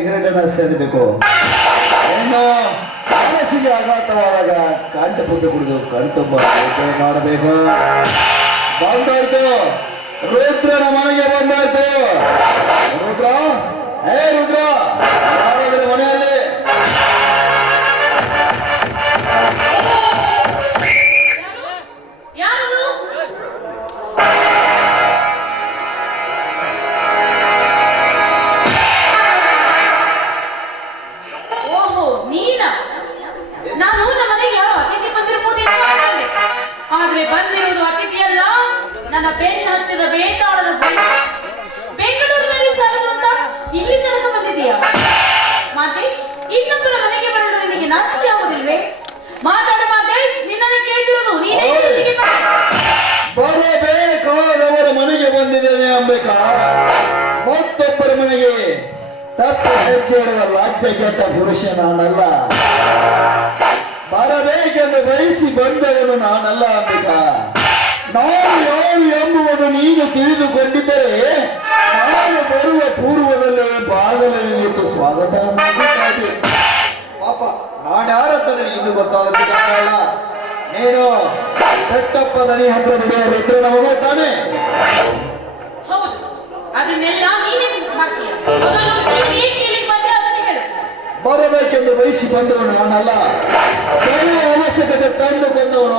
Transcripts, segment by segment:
Cigarette ಅನ್ನ ಸೇರಬೇಕು. ಇನ್ನು ಮನಸ್ಸಿಗೆ ಆಘಾತವಾದಾಗ ಕಂಠ ಬುದ್ಧ ಕುಡಿದು ಕಣ್ತುಂಬ ಮಾಡಬೇಕು. ಬಂದಾಯ್ತು, ರುದ್ರನ ಮನೆಗೆ ಬಂದಾಯ್ತು. ರುದ್ರ, ಹೇ ರುದ್ರ, ಯಾರಾದ್ರೆ ಮನೆಯಲ್ಲಿ? ಆದ್ರೆ ಬಂದಿರುವುದು ಅತಿಥಿಯಲ್ಲ, ನನ್ನ ಬೆನ್ನು ಹತ್ತಿದ ಬೇತಾಳದ ಬೆಂಗಳೂರಿನಲ್ಲಿ ಸಾಲದು ಅಂತ ಇಲ್ಲಿ ತನಕ ಬಂದಿದೆಯಾ? ಮಾತೇಶ್, ಇನ್ನೊಬ್ಬರ ಮನೆಗೆ ಬರಲು ನಿನಗೆ ನಾಚಿಕೆ ಆಗುವುದಿಲ್ವೇ? ಮಾತಾಡು ಮಾತೇಶ್, ನಿನ್ನನ್ನು ಕೇಳಿರುವುದು ನೀನೇ. ಬರಬೇಕಾದವರ ಮನೆಗೆ ಬಂದಿದ್ದೇನೆ ಅಂಬೇಕಾ? ಮತ್ತೊಬ್ಬರ ಮನೆಗೆ ತಪ್ಪು ಹೆಜ್ಜೆ ಇಡುವ ಲಾಜ್ಜೆಗೆಟ್ಟ ಪುರುಷ ನಾನಲ್ಲ. ಬರಬೇಕೆಂದು ಬಯಸಿ ಬಂದವನು ನಾನಲ್ಲ ಅಂಬಿಕ. ನಾನು ಯಾರು ಎಂಬುವುದು ನೀನು ತಿಳಿದುಕೊಂಡಿದ್ದರೆ ನಾನು ಬರುವ ಪೂರ್ವದಲ್ಲೇ ಬಾಗಲಲ್ಲಿಟ್ಟು ಸ್ವಾಗತ ಮಾಡಿದ್ದಾನೆ. ಪಾಪ ನಾನ್ಯಾರಂತ ನನಗೆ ಇನ್ನೂ ಗೊತ್ತಾಗುತ್ತಿಲ್ಲ. ನೀನು ಬೆಟ್ಟಪ್ಪ ದನಿ ಹತ್ರ ರುದ್ರನ ಮಗ ತಾನೆ? ಹೌದು, ಅದನ್ನೆಲ್ಲ ನೀನೇ ಮಾಡ್ತೀಯ. ಬರಬೇಕೆಂದು ಬಯಸಿ ಬಂದವನು ನಾನಲ್ಲ. ಬರುವ ಅವಶ್ಯಕತೆ ತಂದು ಬಂದವನು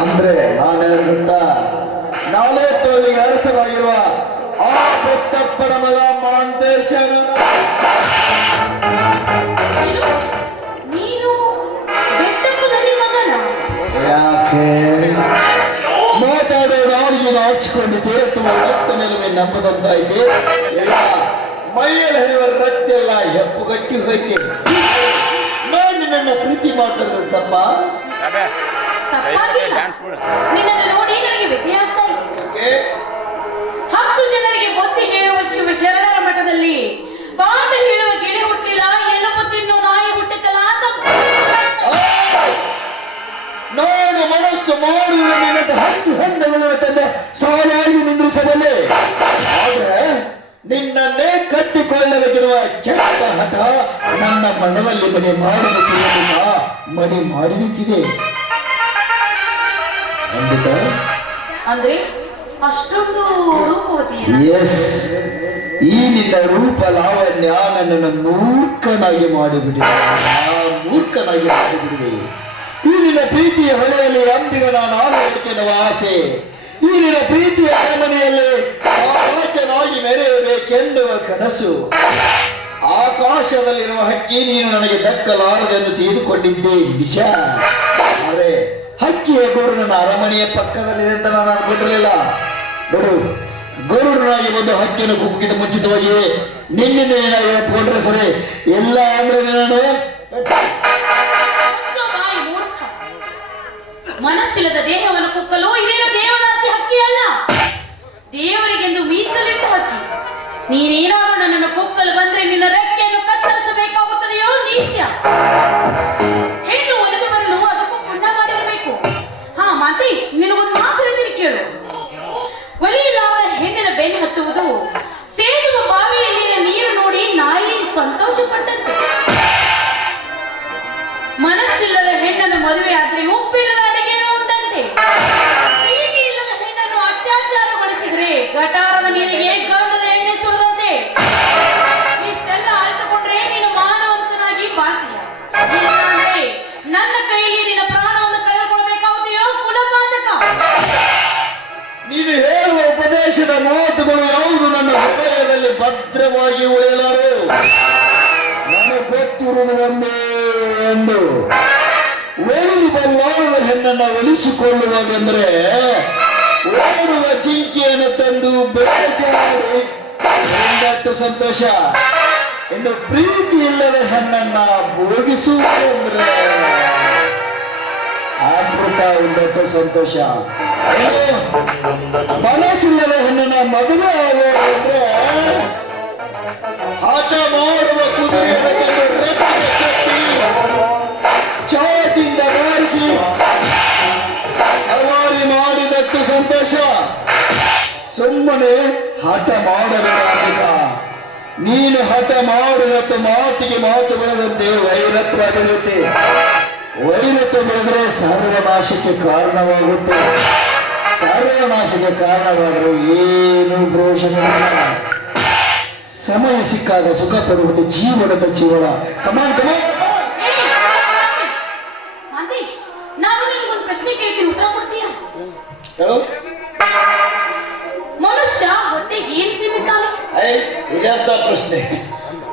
ಅಂದ್ರೆ ನಾನೇನು ಗೊತ್ತಾ? 40 ಅರಸರಾಗಿರುವ ಆ ಬೆಟ್ಟಪ್ಪನ ಮಗ ಮಾಂತೇಶ. ಯಾಕೆ ಮಾತಾಡೋ ನಾಡಿಗೆ ನಾಚಿಕೊಂಡು ತೇರ್ತುವ ರಕ್ತ ನೆಲವೇ ನಂಬದಂತಾಯಿದೆ. ಎಲ್ಲ ಮೈಯಲ್ಲಿ ಹರಿಯುವ ರಕ್ತ ಎಲ್ಲ ಹೆಪ್ಪುಗಟ್ಟಿ ಹೋಯ್ತೆ. ನಾನು ನನ್ನ ಪ್ರೀತಿ ಮಾಡ್ತದ ತಪ್ಪ? ನಿನ್ನನ್ನು ನೋಡಿ ನನಗೆ ವ್ಯತ್ಯಯ ಆಗ್ತಾ ಇದೆ. 10 ಜನರಿಗೆ ಬುದ್ಧಿ ಹೇಳುವ ಶಿವ ಶರಣರ ಮಠದಲ್ಲಿ ಪಾಠ ಹೇಳುವ ಗಿಡ ಹುಟ್ಟಿಲ್ಲ, ಎಲ್ಲಪ್ಪು ತಿನ್ನು ನಾಯಿ ಹುಟ್ಟಿತಲ್ಲ ಅಂತ ನಾನು ಮನಸ್ಸು ಮಾಡಿದ್ರೆ ನಿನ್ನಂತ 10 ಹೆಣ್ಣುಗಳ ತಂದೆ ಸಾಲಾಗಿ ನಿಂದ್ರಿಸಬಲ್ಲೆ. ಆದ್ರೆ ನಿನ್ನನ್ನೇ ಕಟ್ಟಿಕೊಳ್ಳಬೇಕಿರುವ ಕೆಟ್ಟ ಹಠ ನನ್ನ ಮನದಲ್ಲಿ ಮನೆ ಮಾಡಿ ನಿಂತಿದೆ. ಅಂದ್ರೆ ಅಷ್ಟೊಂದು ರೂಪವತಿ? ಎಸ್, ಈ ನಿನ್ನ ರೂಪ ಲಾವಣ್ಯ ನನ್ನನ್ನು ಮೂರ್ಖನಾಗಿ ಮಾಡಿಬಿಟ್ಟಿದೆ. ಈ ನಿನ್ನ ಪ್ರೀತಿಯ ಹೊಳೆಯಲ್ಲಿ ಅಂಬಿಗ ನಾನು ಆಲೋಚನೆವ ಆಸೆ. ಈ ನಿನ್ನ ಪ್ರೀತಿಯ ಅರಮನೆಯಲ್ಲಿ ಆರಾಚನಾಗಿ ಮೆರೆಯಬೇಕೆನ್ನುವ ಕನಸು. ಆಕಾಶದಲ್ಲಿರುವ ಹಕ್ಕಿ ನೀನು ನನಗೆ ದಕ್ಕಲಾರದೆಂದು ತಿಳಿದುಕೊಂಡಿದ್ದೆ ನಿಜ. ಆದರೆ ಹಕ್ಕಿಯ ಗೂಡು ನನ್ನ ಅರಮನೆಯ ಪಕ್ಕದಲ್ಲಿದೆ ಅಂತ ನಾನು ಅನ್ಕೊಂಡಿರಲಿಲ್ಲ. ನೋಡು, ಗರುಡನಾಗಿ ಒಂದು ಹಕ್ಕಿಯನ್ನು ಕುಗ್ಗಿದ ಮುಂಚಿತವಾಗಿ ನಿನ್ನೆ ಏನಾಗಿ ಒಪ್ಕೊಂಡ್ರೆ ಸರಿ, ಎಲ್ಲ ಅಂದ್ರೆ ನಾನು ಮನಸ್ಸಿಲ್ಲದ ದೇಹವನ್ನು ಕುಕ್ಕಲು ಇದೇನು ದೇವದಾಸಿ ಹಕ್ಕಿ ಅಲ್ಲ, ದೇವರಿಗೆಂದು ಮೀಸಲಿಟ್ಟ ಹಕ್ಕಿ. ನೀನೇನಾದ್ರೂ ನನ್ನನ್ನು ಕುಕ್ಕಲು ಬಂದ್ರೆ ನಿನ್ನ ರೆಕ್ಕೆಯನ್ನು ಕತ್ತರಿಸಬೇಕಾಗುತ್ತದೆಯೋ ನೀಚ. ಹೆಣ್ಣು ಒಲೆದು ಬರಲು ಅದಕ್ಕೂ ಪುಣ್ಯ ಮಾಡಿರಬೇಕು. ಹಾ ಮಾತೇಶ್, ನಿನಗೊಂದು ಮಾತು ಹೇಳ್ತೀನಿ ಕೇಳು. ಒಲಿಯಿಲ್ಲದ ಹೆಣ್ಣಿನ ಬೆನ್ನು ಹತ್ತುವುದು ಸೇದುವ ಬಾವಿಯಲ್ಲಿನ ನೀರು ನೋಡಿ ನಾಯಿ ಸಂತೋಷ ಪಟ್ಟಂತೆ. ಮನಸ್ಸಿಲ್ಲದ ಹೆಣ್ಣನ್ನು ಮದುವೆ ಆದ್ರೆ ಉಪ್ಪಿಲ್ಲದ ಅಡಿಗೆಯನ್ನು ಉಂಟಂತೆ. ಪ್ರೀತಿ ಇಲ್ಲದ ಹೆಣ್ಣನ್ನು ಅತ್ಯಾಚಾರಗೊಳಿಸಿದ್ರೆ ಗಟಾರದ ನೀರಿಗೆ ಗಂಧದ ಎಣ್ಣೆ ಸುರಿದಂತೆ. ಇಷ್ಟೆಲ್ಲ ಅರಿತುಕೊಂಡ್ರೆ ನೀನು ಮಾನವಂತನಾಗಿ ಬಾಳ್ತೀಯ. ಇಲ್ಲಾಂದ್ರೆ ನನ್ನ ಕೈಯಲ್ಲಿ ನಿನ್ನ ಪ್ರಾಣವನ್ನು ಕಳೆದುಕೊಳ್ಬೇಕಾಗುತ್ತೆಯೋ ಕುಲಪಾತಕ. ನೀನು ಹೇಳುವ ಉಪದೇಶದ ಮಾತುಗಳು ಯಾವುದು ನನ್ನ ಹೃದಯದಲ್ಲಿ ಭದ್ರವಾಗಿ ಉಳಿಯಲಾರು. ನನಗೆ ಗೊತ್ತಿರುವುದು ಒಂದೇ ಒಂದು, ಒಲಿದು ಬಲ್ಲಾಳದ ಹೆಣ್ಣನ್ನು ಒಲಿಸಿಕೊಳ್ಳುವುದೆಂದರೆ ಓಡುವ ಜಿಂಕೆಯನ್ನು ತಂದು ಬೇಟೆಯಾಡಿ ಒಂದಷ್ಟು ಸಂತೋಷ. ಇನ್ನು ಪ್ರೀತಿ ಇಲ್ಲದ ಹೆಣ್ಣನ್ನ ಭೋಗಿಸುವುದೆಂದ್ರೆ ಅಮೃತ ಒಂದಷ್ಟು ಸಂತೋಷ. ಮನಸ್ಸಿಲ್ಲದ ಹೆಣ್ಣನ್ನ ಮದುವೆ ಆಗುವುದಂದ್ರೆ ಆಟ ಮಾಡುವ ಕುದುರೆಯನ್ನು ಚಾಟಿಂದ ಮಾಡಿಸಿ ಸವಾರಿ ಮಾಡಿದಟ್ಟು ಸಂತೋಷ. ಸುಮ್ಮ ಹಠ ಮಾಡಬೇಡ ಅಂಬಿಕಾ. ನೀನು ಹಠ ಮಾಡಿದತ್ತು ಮಾತಿಗೆ ಮಾತು ಬೆಳೆದಂತೆ ವೈರತ್ವ ಬೆಳೆಯುತ್ತೆ. ವೈರತ್ವ ಬೆಳೆದರೆ ಸರ್ವನಾಶಕ್ಕೆ ಕಾರಣವಾಗುತ್ತೆ. ಸರ್ವನಾಶಕ್ಕೆ ಕಾರಣವಾದರೆ ಏನು ಪ್ರಯೋಜನವಿಲ್ಲ. ಸಮಯ ಸಿಕ್ಕಾಗ ಸುಖ ಪಡುವುದು ಜೀವನದ ಜೀವನ. ಕಮಾನ್ ಕಮಾನ್. ಮಾದೇಶ್, ನಾನು ನಿನಗೊಂದು ಪ್ರಶ್ನೆ ಕೇಳ್ತೀನಿ, ಉತ್ತರ ಕೊಡ್ತೀಯಾ? ಮನುಷ್ಯ ಹೊಟ್ಟೆಗೆ ಏನ್ ತಿನ್ನುತ್ತಾನೆ? ಇದಂತ ಪ್ರಶ್ನೆ.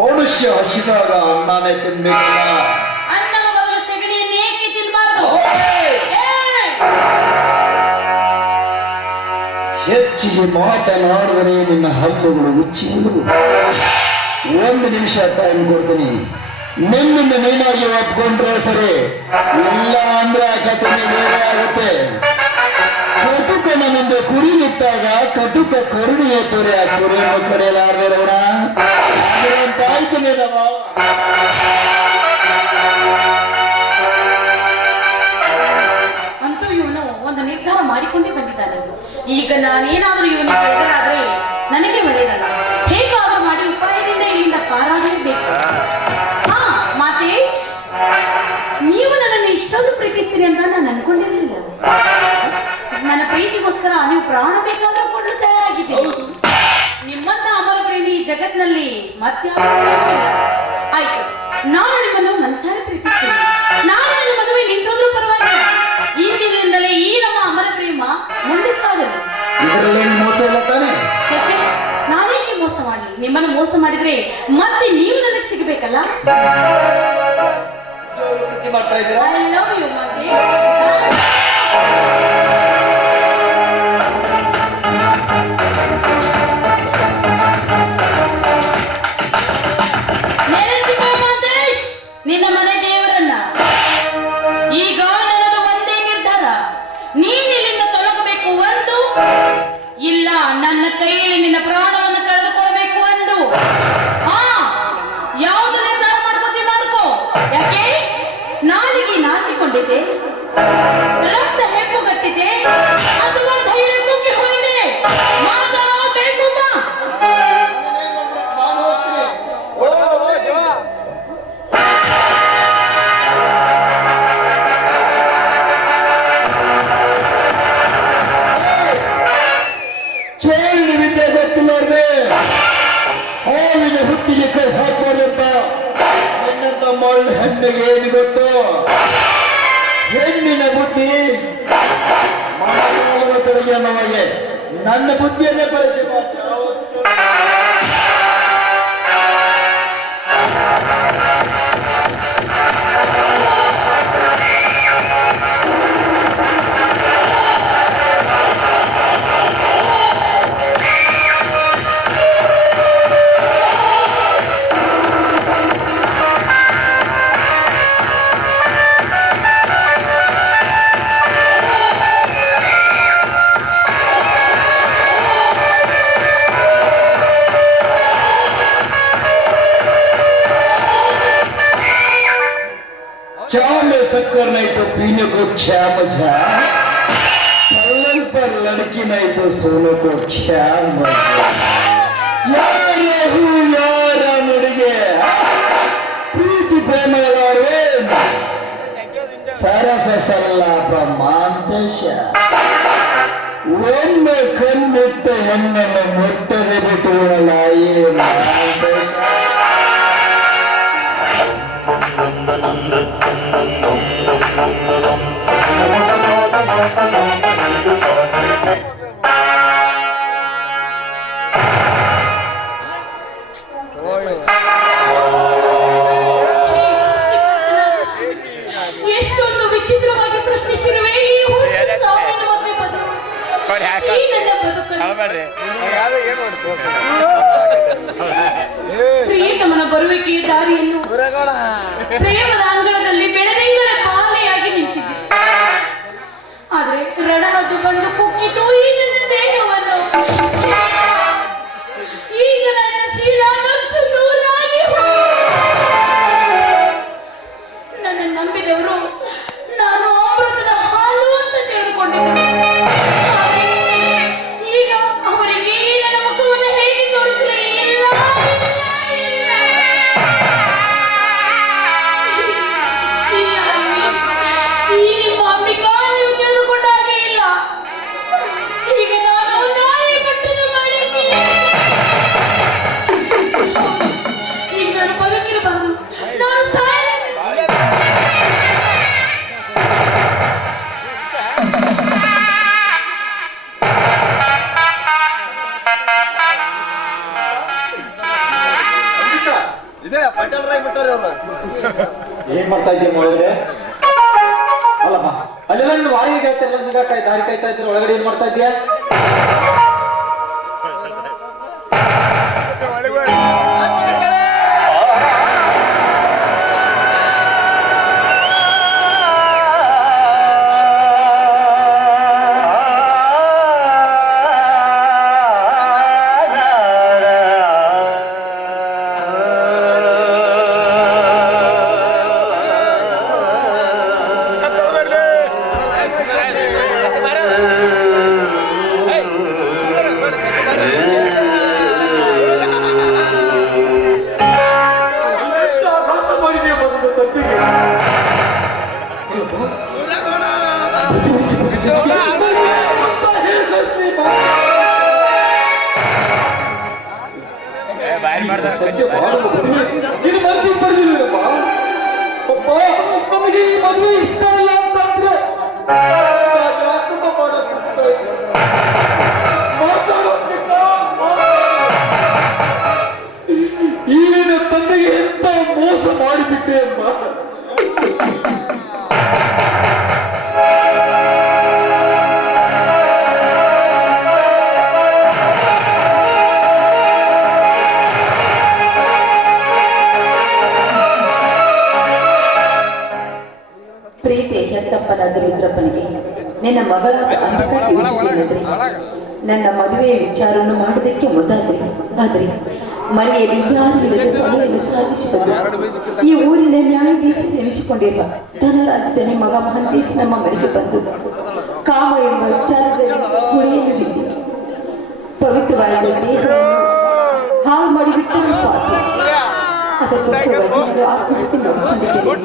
ಮನುಷ್ಯ ಹಸಿದಾಗ ಅನ್ನನೇ ತಿನ್ಬೇಕಲ್ಲ. ಅನ್ನದ ಬದಲು ಸೆಗಣಿಯನ್ನು ಏಕೆ ತಿನ್ನಬಾರದು? ಹೆಚ್ಚಿಗೆ ಮಾತನಾಡಿದರೆ ನಿನ್ನ ಹಲ್ಲುಗಳು ಉಚ್ಚಿರುವುದು. ಒಂದು ನಿಮಿಷ ಟೈಮ್ ಕೊಡ್ತೀನಿ. ನಿನ್ನನ್ನು ನೀನಾಗಿ ಒಪ್ಕೊಂಡ್ರೆ ಸರಿ, ಇಲ್ಲ ಅಂದ್ರೆ ಆ ಕಥೆ ಬೇರೆ ಆಗುತ್ತೆ. ಕಟುಕನ ಮುಂದೆ ಕುರಿ ನಿಂತಾಗ ಕಟುಕ ಕರುಣಿಯ ತೋರೆ ಆ ಕುರಿಯನ್ನು ಕಡೆಯಲಾರದೆ ರವಣ ಆಯ್ತು. ಅಂತೂ ಇವನು ಒಂದು ನಿರ್ಧಾರ ಮಾಡಿಕೊಂಡೇ ಬಂದಿದ್ದಾನೆ. ಈಗ ನಾನೇನಾದ್ರೂ ಇವನಿಗೆ ಎದುರಾದ್ರೆ ನನಗೆ ಒಳ್ಳೆಯದಲ್ಲ. ಹೇಗಾದ್ರೂ ಮಾಡಿ ಉಪಾಯದಿಂದ ಇಲ್ಲಿಂದ ಪಾರಾಗಲೇಬೇಕು. ಹಾ ಮಾತೇಶ್, ನೀವು ನನ್ನನ್ನು ಇಷ್ಟೊಂದು ಪ್ರೀತಿಸ್ತೀರಿ ಅಂತ ನಾನು ಅನ್ಕೊಂಡಿರ್ಲಿಲ್ಲ. ನನ್ನ ಪ್ರೀತಿಗೋಸ್ಕರ ನೀವು ಪ್ರಾಣ ಬೇಕಾದ್ರೂ ಕೊಡಲು ತಯಾರಾಗಿದ್ದೀರಿ. ನಿಮ್ಮಂತ ಅಮರ ಪ್ರೇಮಿ ಈ ಜಗತ್ನಲ್ಲಿ ಮತ್ತೆ ಆಯ್ತು. ನಾನು ನಿಮ್ಮನ್ನು ಮನಸಾರೆ ಪ್ರೀತಿಸ್ತೀನಿ. ನಾನು ನನ್ನ ಮದುವೆ ನಿಂತೋದ್ರೂ ಪರವಾಗಿಲ್ಲ. ಇಂದಿನಿಂದಲೇ ಈ ನಮ್ಮ ಅಮರ ಪ್ರೇಮ ಮುಂದೆ ಸಾಗಲಿ. ಮೋಸ ಇಲ್ಲ ತಾನೆ? ನಾನೇಕೆ ಮೋಸ ಮಾಡಲಿ? ನಿಮ್ಮನ್ನು ಮೋಸ ಮಾಡಿದ್ರೆ ಮತ್ತೆ ನೀವು ನನಗೆ ಸಿಗಬೇಕಲ್ಲ. I love you, Mate. ನಿನ್ನ ಮನೆ ದೇವರನ್ನ ಈಗ ನನ್ನದು ಒಂದೇ ನಿರ್ಧಾರ. ನೀನಿಲ್ಲಿಂದ ತೊಲಗಬೇಕು ಒಂದು, ಇಲ್ಲ ನನ್ನ ಕೈಯಲ್ಲಿ ನಿನ್ನ ಪ್ರಾಣವನ್ನು ಕಳೆದುಕೊಳ್ಳಬೇಕು ಒಂದು. ಯಾವುದು ನಿರ್ಧಾರ ಮಾಡ್ಕೋತಿ ಮಾಡ್ಕೋ. ಯಾಕೆ ನಾಲಿಗೆ ನಾಚಿಕೊಂಡಿದೆ, ರಕ್ತ ಹೆಪ್ಪುಗಟ್ಟಿದೆ, ಅಥವಾ ಧೈರ್ಯ ಕುಗ್ಗಿ ಹೋಗಿದೆ? ಮಾತಾಡಬೇಕು ಬಾ. ಚೋಳಿ ವಿದ್ಯೆ ಗೊತ್ತಿಲ್ಲಾರ್ದೆ ಹಾವಿನ ಹುಟ್ಟಿಗೆ ಕೈ ಹಾಕಬಾರ್ದಂತ ನಿನ್ನಂತ ಮಳ್ಳ ಹೆಣ್ಣಿಗೆ ಏನು ಗೊತ್ತು? ಹೆಣ್ಣಿನ ಬುದ್ಧಿ ಮಾನವನ ತೊಡಗಿ ಅನ್ನೋವಾಗೆ ನನ್ನ ಬುದ್ಧಿಯನ್ನೇ ಪರಿಚಯ ಮಾಡ್ತಾರೆ. चाह में शक्कर नहीं तो पीने को क्या मजा, पलंग पर लड़की नहीं तो सोने को क्या मजा. ಯಾರ ನುಡಿಗೆ ಪ್ರೀತಿ ಪ್ರೇಮಗಳೇ ಸರಸ ಸಲ್ಲಾಪ ಮಾಂತೇಶ. ಒಮ್ಮೆ ಕಣ್ಣಿಟ್ಟ ಹೆಣ್ಣನ್ನು ಮುಟ್ಟದೆ ಬಿಟ್ಟುಕೊಳ್ಳ ಈ ಮಾಂತೇಶ. ಎಷ್ಟೊಂದು ವಿಚಿತ್ರವಾಗಿ ಸೃಷ್ಟಿಸಿರುವೆ ಈ ಹುಟ್ಟು ಸಾವಿನ ಮಧ್ಯೆ ಬದುಕು. ಈ ನನ್ನ ಬದುಕನ್ನು ಪ್ರಿಯತಮನ ಬರುವಿಕೆಯ ದಾರಿಯನ್ನು ಪ್ರೇಮದ ಅಂಗಳದಲ್ಲಿ ಬೆಳೆದಿಂಗಳ ಪಾಲೆಯಾಗಿ ನಿಂತಿದ್ದೆ. ಆದ್ರೆ ರಣಹದ್ದು ಬಂದು ಕುಕ್ಕಿತು ಈ ನನ್ನ ದೇಹವನ್ನು. ಈಗ ನನ್ನ ಶೀಲ ನಚ್ಚು ನೂರಾಗಿ ನನ್ನ ನಂಬಿದವರು ನಾನು ಅಮೃತದ ಹಾಲು ಅಂತ ತಿಳಿದುಕೊಂಡಿದ್ದೆ. ಈಗ ಅವರಿಗೆ ನನ್ನ ಮುಖವನ್ನು ಉಳಿಯಬಾರದು, ನಾನು ಸಾಯಲೇ. ಏನ್ ಮಾಡ್ತಾ ಇದ್ದೀವಿ ಒಳಗಡೆ? ಅಲ್ಲಮ್ಮ, ಅಲ್ಲೆಲ್ಲ ನೀನು ವಾರಿಗೆ ಹೇಳ್ತಿರಲ್ಲ, ನಿಗ ದಾರಿ ಕಾಯ್ತಾ ಇದ್ರೆ ಒಳಗಡೆ ಏನ್ ಮಾಡ್ತಾ ಇದೀಯಾ? ನಮಗೆ ಈ ಮದುವೆ ಇಷ್ಟ ಇಲ್ಲ ಅಂತಂದ್ರೆ ಈ ನಿನ್ನ ತಂದೆಗೆ ಎಂತ ಮೋಸ ಮಾಡಿಬಿಟ್ಟೆ ಅಮ್ಮ. ಪ್ರೀತಿಯ ಹೆತ್ತಪ್ಪನಾದ ರುದ್ರಪ್ಪನಿಗೆ ನಿನ್ನ ಮಗಳಾದ ಅಂಬಿಕಾ ತಿಳಿಸಿದ್ದೇನೆಂದ್ರೆ ನನ್ನ ಮದುವೆಯ ವಿಚಾರವನ್ನು ಮಾಡೋದಕ್ಕೆ ಮುಂದಾದ್ರಿ. ಆದ್ರೆ ಮನೆಯಲ್ಲಿ ಯಾರು ಇಲ್ಲದ ಸಮಯವನ್ನು ಸಾಧಿಸಿ ಬಂದು ಈ ಊರಿನ ನ್ಯಾಯಾಧೀಶ ಎನಿಸಿಕೊಂಡಿರುವ ಧನರಾಜನೇ ಮಗ ಮಹಂತೇಶ್ ನಮ್ಮ ಮನೆಗೆ ಬಂದು ಕಾಮ ಎಂಬ ವಿಚಾರದಲ್ಲಿ ಹುಳಿಯನ್ನು ಬಿಟ್ಟು ಪವಿತ್ರವಾದ ದೇಹವನ್ನು ಹಾಳು ಮಾಡಿಬಿಟ್ಟರು ಪಾಪ. ಅದಕ್ಕೋಸ್ಕರವಾಗಿ ನಾನು ಆತ್ಮಹತ್ಯೆ ಮಾಡಿಕೊಂಡಿದ್ದೇನೆ.